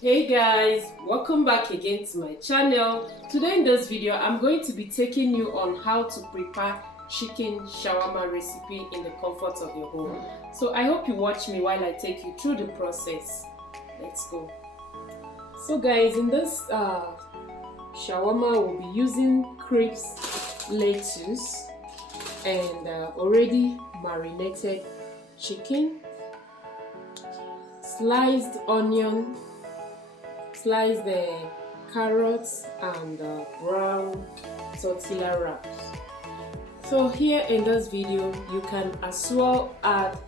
Hey guys, welcome back again to my channel. Today in this video I'm going to be taking you on how to prepare chicken shawarma recipe in the comfort of your home. So I hope you watch me while I take you through the process. Let's go. So guys, in this shawarma we'll be using crisp lettuce and already marinated chicken, sliced onion, slice the carrots and brown tortilla wraps. So here in this video you can as well add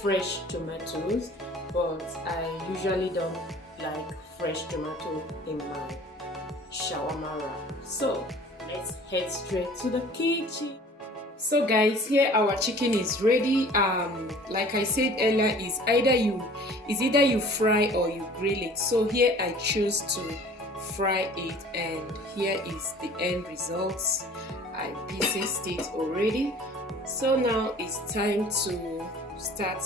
fresh tomatoes, but I usually don't like fresh tomato in my shawarma wrap. So let's head straight to the kitchen. So guys, here our chicken is ready. Like I said earlier, is either you fry or you grill it. So here I choose to fry it, and here is the end results. I pieces it already. So now it's time to start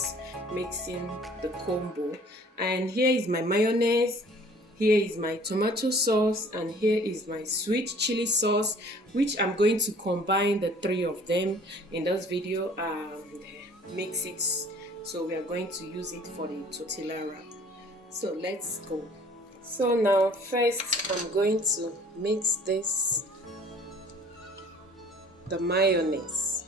mixing the combo. And here is my mayonnaise. Here is my tomato sauce, and here is my sweet chili sauce, which I'm going to combine the three of them in this video and mix it. So we are going to use it for the tortilla wrap. So let's go. So now first I'm going to mix the mayonnaise.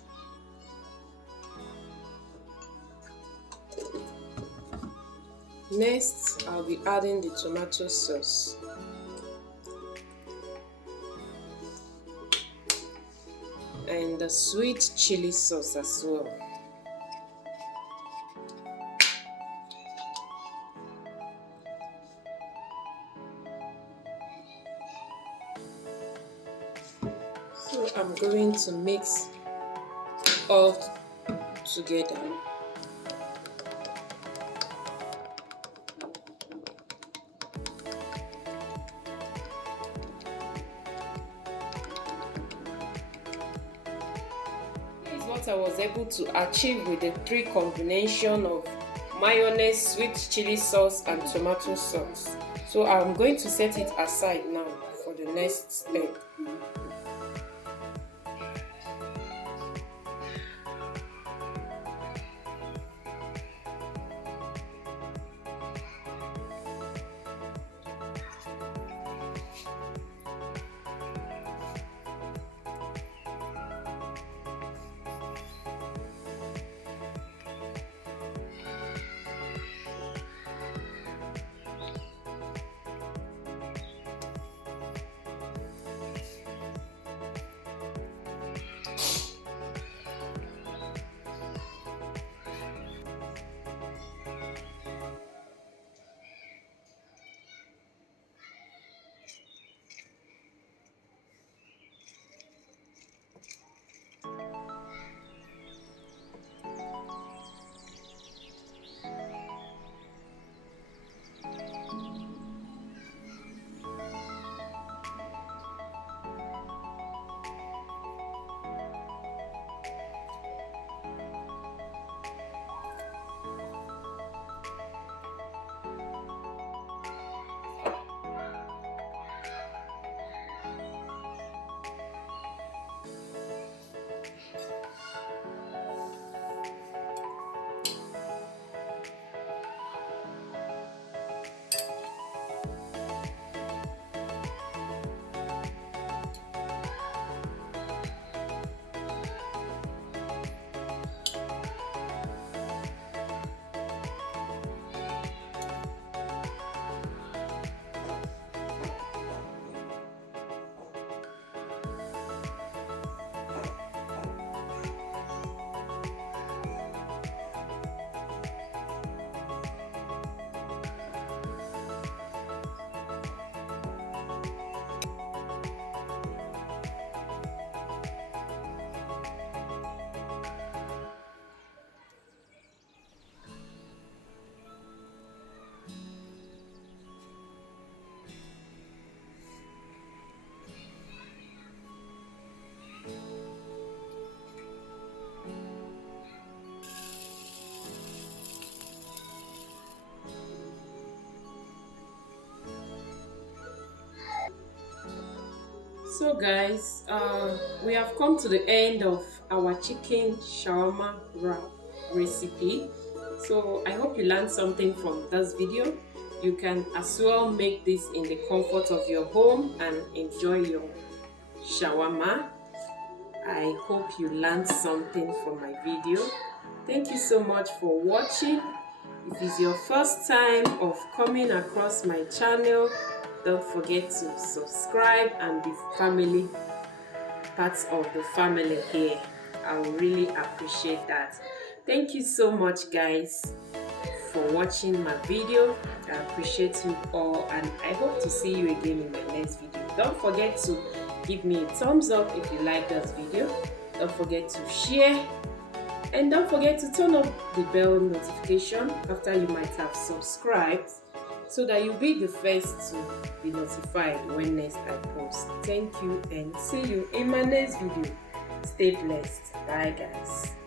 Next, I'll be adding the tomato sauce. And the sweet chili sauce as well. So I'm going to mix all together. What I was able to achieve with the three combination of mayonnaise, sweet chili sauce and tomato sauce. So I'm going to set it aside now for the next step. So guys, we have come to the end of our chicken shawarma wrap recipe. So I hope you learned something from this video. You can as well make this in the comfort of your home and enjoy your shawarma. I hope you learned something from my video. Thank you so much for watching. If it's your first time of coming across my channel, don't forget to subscribe and be parts of the family here. I will really appreciate that. Thank you so much guys for watching my video. I appreciate you all and I hope to see you again in my next video. Don't forget to give me a thumbs up if you like this video. Don't forget to share and don't forget to turn on the bell notification after you might have subscribed so that you'll be the first to be notified when next I post. Thank you and see you in my next video. Stay blessed. Bye guys.